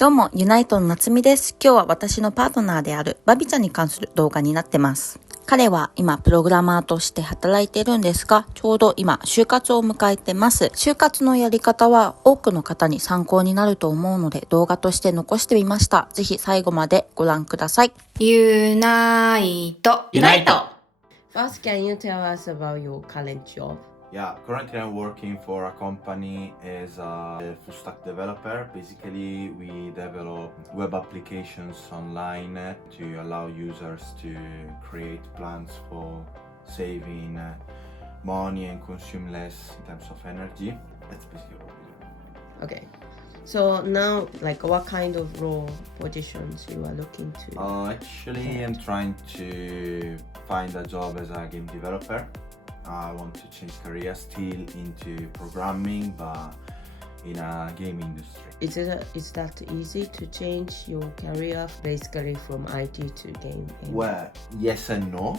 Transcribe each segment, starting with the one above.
どうも、UNITOの夏美です。今日は私のパートナーであるバビちゃんに関する動画になってます。彼は今プログラマーとして働いているんですが、ちょうど今就活を迎えてます。就活のやり方は多くの方に参考になると思うので動画として残してみました。ぜひ最後までご覧ください。UNITO First, can you tell us about your current job? Yeah, currently I'm working for a company as a full stack developer. Basically, we develop web applications online to allow users to create plans for saving money and consume less in terms of energy. That's basically what we do. Okay. So now, what kind of role positions you are looking to? Actually, I'm trying to find a job as a game developer. I want to change career still into programming, but in a game industry. Is that easy to change your career basically from IT to game? Well, yes and no.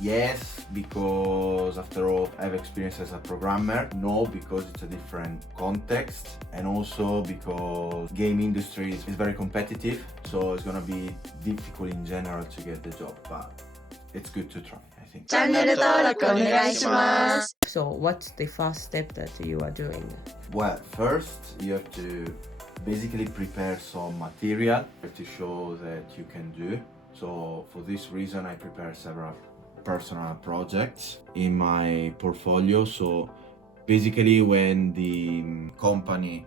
Yes, because after all, I have experience as a programmer. No, because it's a different context. And also because game industry is very competitive. So it's gonna be difficult in general to get the job, but it's good to try, I think. チャンネル登録お願いします。 So what's the first step that you are doing? Well, first you have to basically prepare some material to show that you can do. So for this reason, I prepare several personal projects in my portfolio. So basically when the company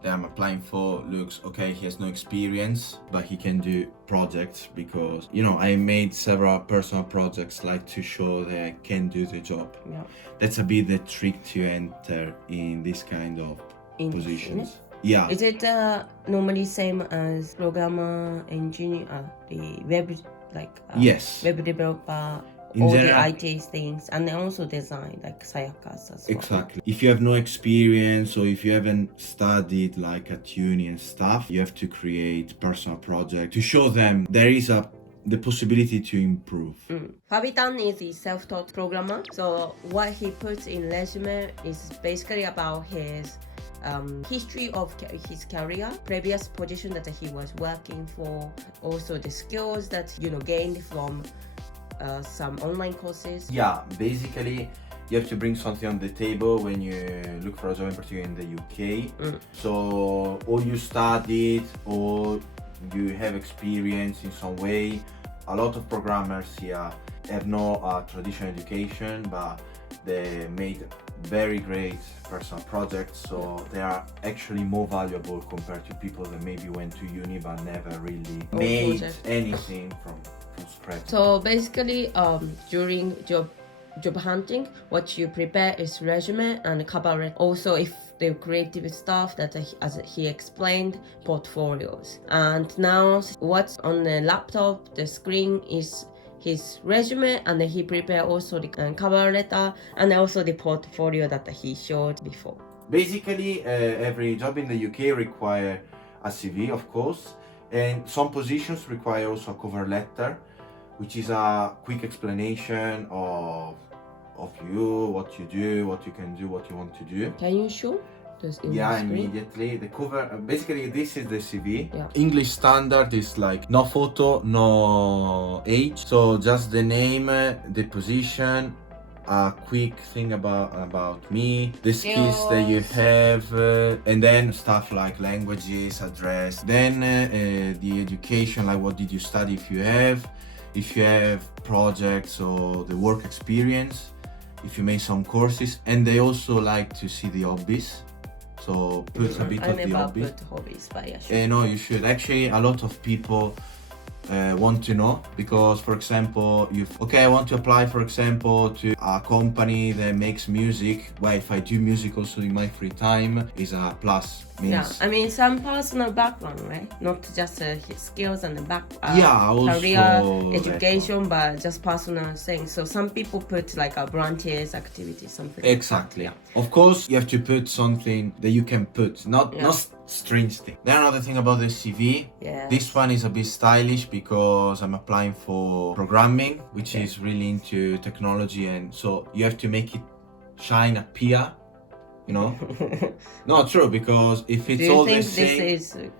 that I'm applying for looks okay, he has no experience, but he can do projects because, I made several personal projects to show that I can do the job. Yeah. That's a bit the trick to enter in this kind of positions. Yeah. Is it normally same as programmer, engineer, the web, Yes. web developer? In all general, the IT things, and then also design, like Sayakas as well. Exactly. If you have no experience or if you haven't studied at uni and stuff, you have to create personal projects to show them there is the possibility to improve. Fabitan is a self-taught programmer, so what he puts in resume is basically about his history of his career, previous position that he was working for, also the skills that gained from some online courses. Yeah, basically you have to bring something on the table when you look for a job, in particular in the UK. So or you studied or you have experience in some way. A lot of programmers here have no traditional education, but they made very great personal projects, so they are actually more valuable compared to people that maybe went to uni but never really made anything from scratch. So basically, during job hunting, what you prepare is resume and cover letter. Also, if the creative stuff that as he explained, portfolios. And now, what's on the laptop, the screen is his resume, and then he prepare also the cover letter and also the portfolio that he showed before. Basically, every job in the UK require a CV, of course, and some positions require also a cover letter, which is a quick explanation of you, what you do, what you can do, what you want to do. Can you show this in Yeah, the screen? immediately. The cover, basically this is the CV. Yeah. English standard is no photo, no age. So just the name, the position, a quick thing about me, the skills that you have, and then stuff like languages, address, then the education, what did you study if you have projects or the work experience, if you made some courses, and they also like to see the hobbies. So put a bit of the hobbies. I never put hobbies, but yeah, sure. No, you should. Actually, a lot of people want to know because, for example, I want to apply, for example, to a company that makes music. Well, if I do music also in my free time is a plus. Yeah, I mean some personal background, right? Not just his skills and the also career, education, but just personal things. So some people put branches, activities, something. Exactly. Like that. Of course, you have to put something that you can put, not strange thing. Then another thing about the CV. Yes. This one is a bit stylish because I'm applying for programming, which is really into technology, and so you have to make it shine, appear. No, true, because if it's all the same, this is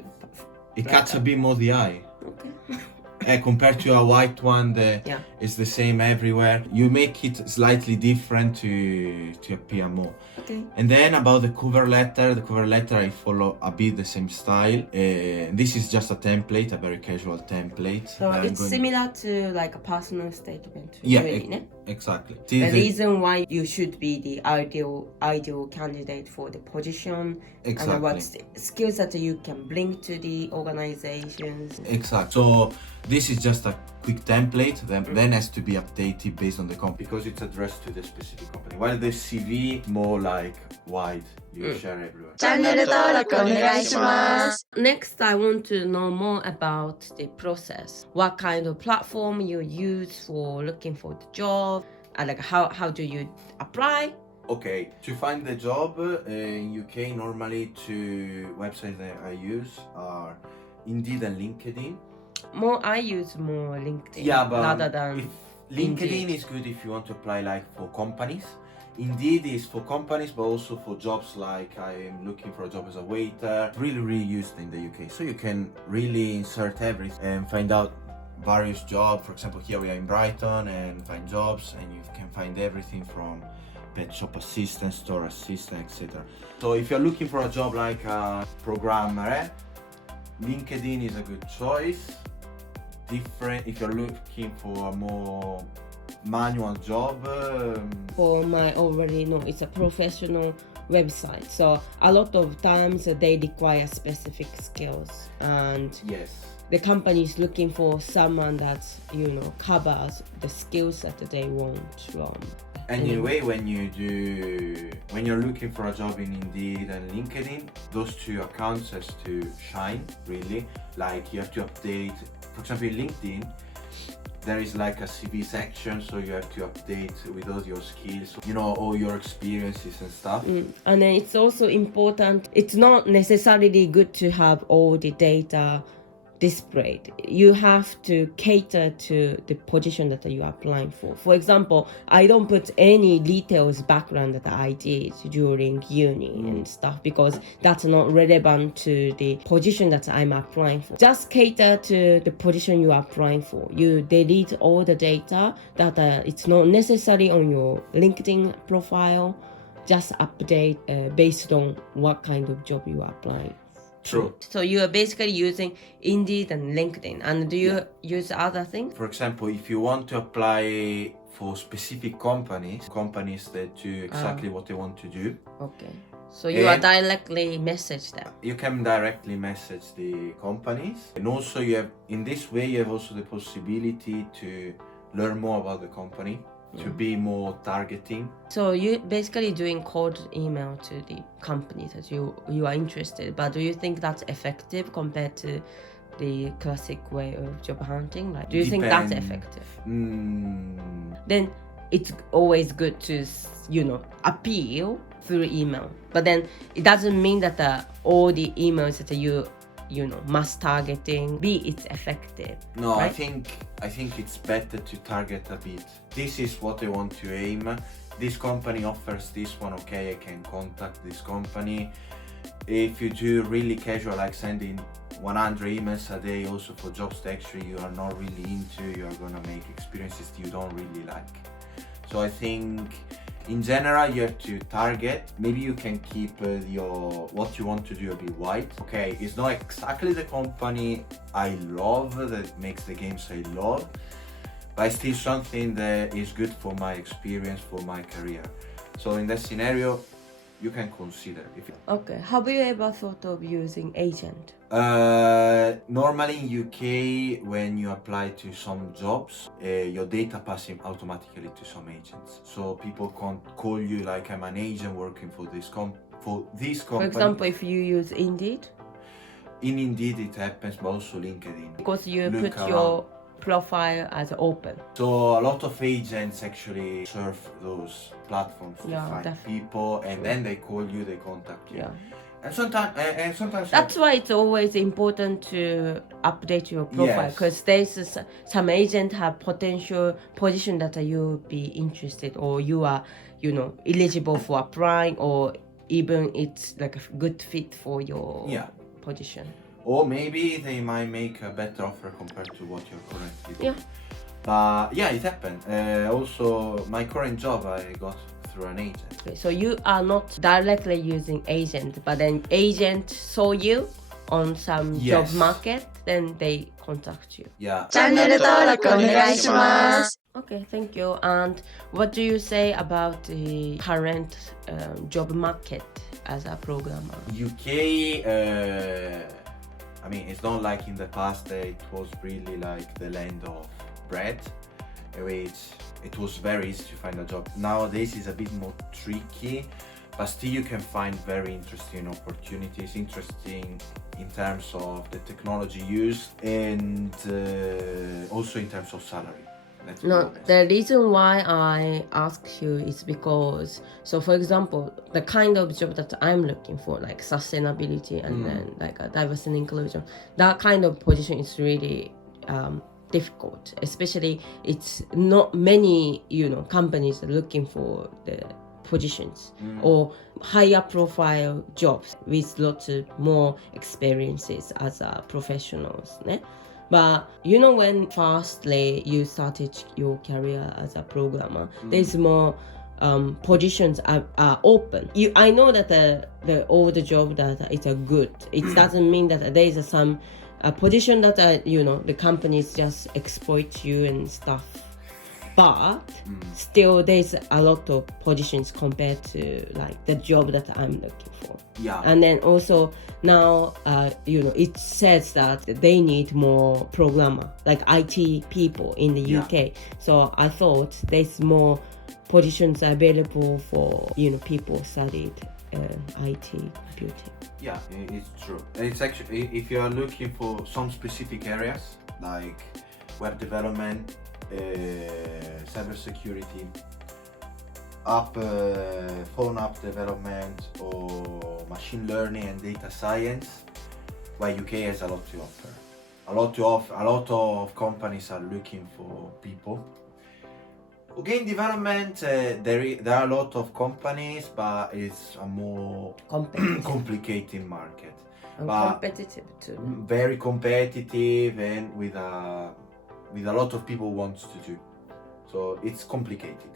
It cuts a bit more the eye. Okay. Compared to a white one that Yeah. is the same everywhere. You make it slightly different to appear more. Okay. And then about the cover letter I follow a bit the same style. This is just a template, a very casual template. So it's similar to like a personal statement. Yeah, really, ne? exactly. The reason why you should be the ideal candidate for the position, Exactly. and what skills that you can bring to the organizations. Exactly. So this is just a quick template, then has to be updated based on the company because it's addressed to the specific company. While the CV more like wide, you share everywhere. チャンネル登録お願いします。 Next, I want to know more about the process. What kind of platform you use for looking for the job? Like how do you apply? Okay, to find the job in UK, normally two websites that I use are Indeed and LinkedIn. I use more LinkedIn but rather than if LinkedIn Indeed. is good if you want to apply like for companies. Indeed is for companies, but also for jobs like I am looking for a job as a waiter. Really used in the UK, so you can really insert everything and find out various jobs. For example, here we are in Brighton and find jobs, and you can find everything from pet shop assistant, store assistant, etc. So if you're looking for a job like a programmer, LinkedIn is a good choice. Different if you're looking for a more manual job. For my already know it's a professional website, so a lot of times they require specific skills, and Yes. the company is looking for someone that covers the skills that they want from. Anyway, when you're looking for a job in Indeed and LinkedIn, those two accounts has to shine really. Like you have to update. For example, in LinkedIn, there is like a CV section, so you have to update with all your skills, all your experiences and stuff. And then it's also important. It's not necessarily good to have all the data displayed. You have to cater to the position that you are applying for. For example, I don't put any details background that I did during uni and stuff because that's not relevant to the position that I'm applying for. Just cater to the position you are applying for. You delete all the data that it's not necessary on your LinkedIn profile. Just update based on what kind of job you are applying. True. So you are basically using Indeed and LinkedIn. And do you use other things? For example, if you want to apply for specific companies that do exactly what they want to do, Okay. So you are directly message them. you can directly message the companies. And also in this way you have also the possibility to learn more about the company, to be more targeting. So you basically doing cold email to the companies that you are interested. But do you think that's effective compared to the classic way of job hunting? Like, do you think that's effective? Then it's always good to appeal through email. But then it doesn't mean that all the emails that you mass targeting it's effective. No, right? I think it's better to target a bit. This is what I want to aim. This company offers this one, okay, I can contact this company. If you do really casual, like sending 100 emails a day also for jobs that actually you are not really into, you are gonna make experiences you don't really like. So I think in general you have to target. Maybe you can keep what you want to do a bit wide. Okay, it's not exactly the company I love that makes the games I love, but it's still something that is good for my experience, for my career. So in that scenario, you can consider Okay. Have you ever thought of using agent? Normally in UK, when you apply to some jobs, your data passing automatically to some agents. So people can't call you like I'm an agent working for this company. For example, if you use Indeed? In Indeed it happens, but also LinkedIn. Because you Look put your profile as open. So a lot of agents actually surf those platforms to Yeah, find definitely. people, and then they call you, they contact you. Yeah. And sometimes That's why it's always important to update your profile, Yes. because there's some agent have potential position that you'll be interested, or you are eligible for applying, or even it's like a good fit for your position. or maybe they might make a better offer compared to what you're currently doing. Yeah. But yeah, it happened. Also, my current job I got through an agent. Okay, so you are not directly using agent, but then agent saw you on some job Yes. market, then they contact you. Yeah. チャンネル登録お願いします。Okay, thank you. And what do you say about the current job market as a programmer? UK, I mean, it's not like in the past that it was really like the land of bread, which it was very easy to find a job. Nowadays it's a bit more tricky, but still you can find very interesting opportunities, interesting in terms of the technology used and also in terms of salary. Let's be No, honest. the reason why I ask you is because, so for example, the kind of job that I'm looking for, like sustainability and then like a diversity and inclusion, that kind of position is really difficult. Especially, it's not many, companies are looking for the positions or higher profile jobs with lots of more experiences as a professionals. Ne? But when firstly you started your career as a programmer, there's more positions are open. I know that all the job that it's a good. It doesn't mean that there is some position that the companies just exploit you and stuff. But still, there's a lot of positions compared to like the job that I'm looking for. Yeah. And then also now, it says that they need more programmer, like IT people in the UK. So I thought there's more positions available for people studied IT computing. Yeah, it's true. It's actually, if you are looking for some specific areas like web development, cybersecurity, phone app development, or machine learning and data science, well, UK has a lot to offer. A lot of companies are looking for people. For game development, there are a lot of companies, but it's a more complicated market. And But competitive too. very competitive and with a lot of people wants to do. So it's complicated.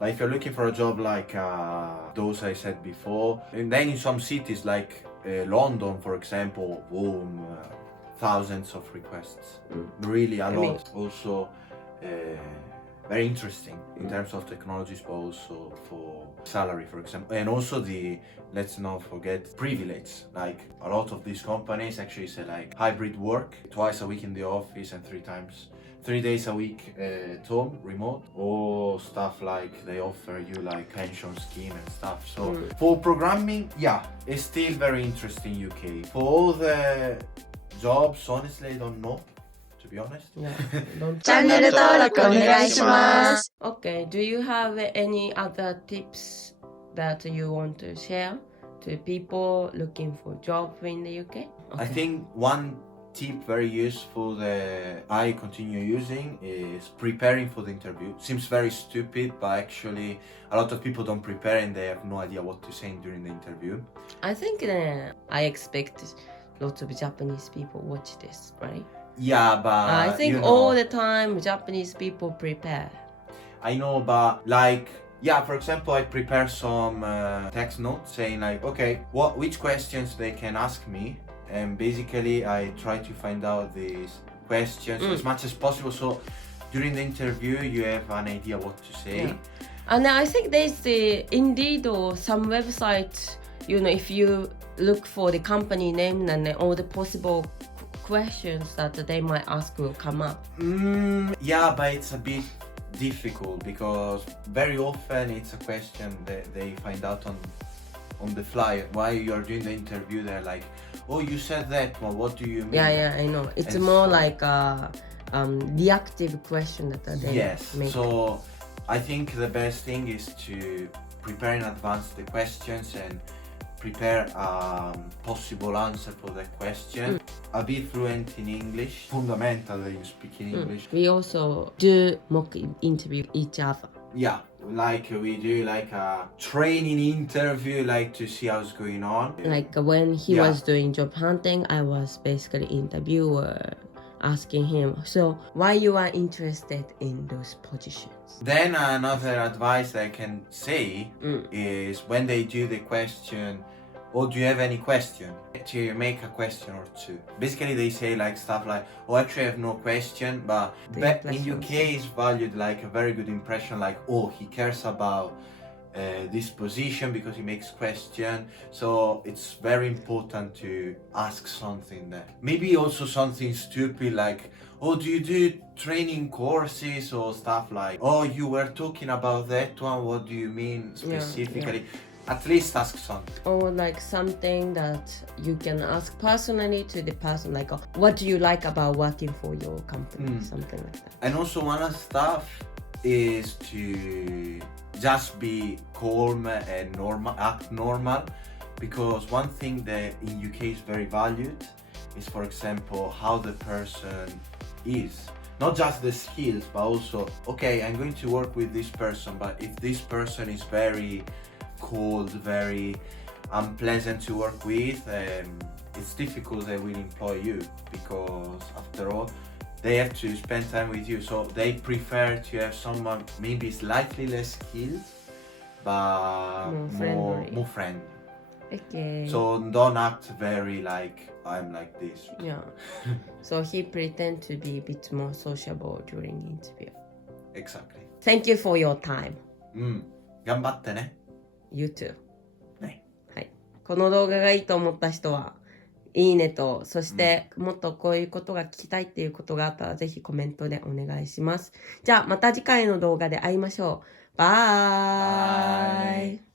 Like if you're looking for a job like those I said before, and then in some cities like London, for example, boom, thousands of requests. Really a lot. Also very interesting in terms of technologies, but also for salary, for example. And also let's not forget privilege. Like a lot of these companies actually say like hybrid work, twice a week in the office and 3 days a week at home, remote, or stuff like they offer you like pension scheme and stuff. So for programming, yeah, it's still very interesting UK. For all the jobs, honestly, I don't know, to be honest. Yeah, don't チャンネル登録お願いします。 Okay, do you have any other tips that you want to share to people looking for job in the UK? I think one tip very useful that I continue using is preparing for the interview. Seems very stupid, but actually a lot of people don't prepare and they have no idea what to say during the interview. I think I expect lots of Japanese people watch this, right? Yeah, but I think all the time Japanese people prepare. I know, but like, yeah, for example, I prepare some text notes saying like, okay, which questions they can ask me, and basically I try to find out these questions as much as possible, so during the interview you have an idea what to say. Yeah. And I think there's the Indeed or some website, if you look for the company name and then all the possible questions that they might ask will come up. Yeah, but it's a bit difficult because very often it's a question that they find out on the fly while you are doing the interview. They're like, oh, you said that, well, what do you mean? Yeah, I know. It's And more so- like a reactive question that they Yes, make. so I think the best thing is to prepare in advance the questions and prepare a possible answer for the question. A bit fluent in English, fundamental that you speak in English. We also do mock interview each other. Yeah, like we do like a training interview, like to see how's going on. Like when he was doing job hunting, I was basically interviewer asking him, so why you are interested in those positions? Then another advice I can say is when they do the question, oh, do you have any question? To make a question or two. Basically they say like stuff like, oh, actually I have no question, but in UK it's valued like a very good impression, like, oh, he cares about this position because he makes question. So it's very important to ask something there. Maybe also something stupid like, oh, do you do training courses or stuff like, oh, you were talking about that one, what do you mean specifically? At least ask something. Or like something that you can ask personally to the person, like, oh, what do you like about working for your company? Something like that. And also one of the stuff is to just be calm and normal, act normal, because one thing that in UK is very valued is, for example, how the person is. Not just the skills, but also, okay, I'm going to work with this person, but if this person is very cold, very unpleasant to work with, it's difficult they will employ you, because after all they have to spend time with you, so they prefer to have someone maybe slightly less skilled but more friendly. Okay. So don't act very like I'm like this. Yeah. So he pretend to be a bit more sociable during interview. Exactly. Thank you for your time. 頑張ってね。You too. ね。はい。この動画がいいと思った人はいいねと、そしてもっとこういうことが聞きたいっていうことがあったらぜひコメントでお願いします。じゃあまた次回の動画で会いましょう。バイ。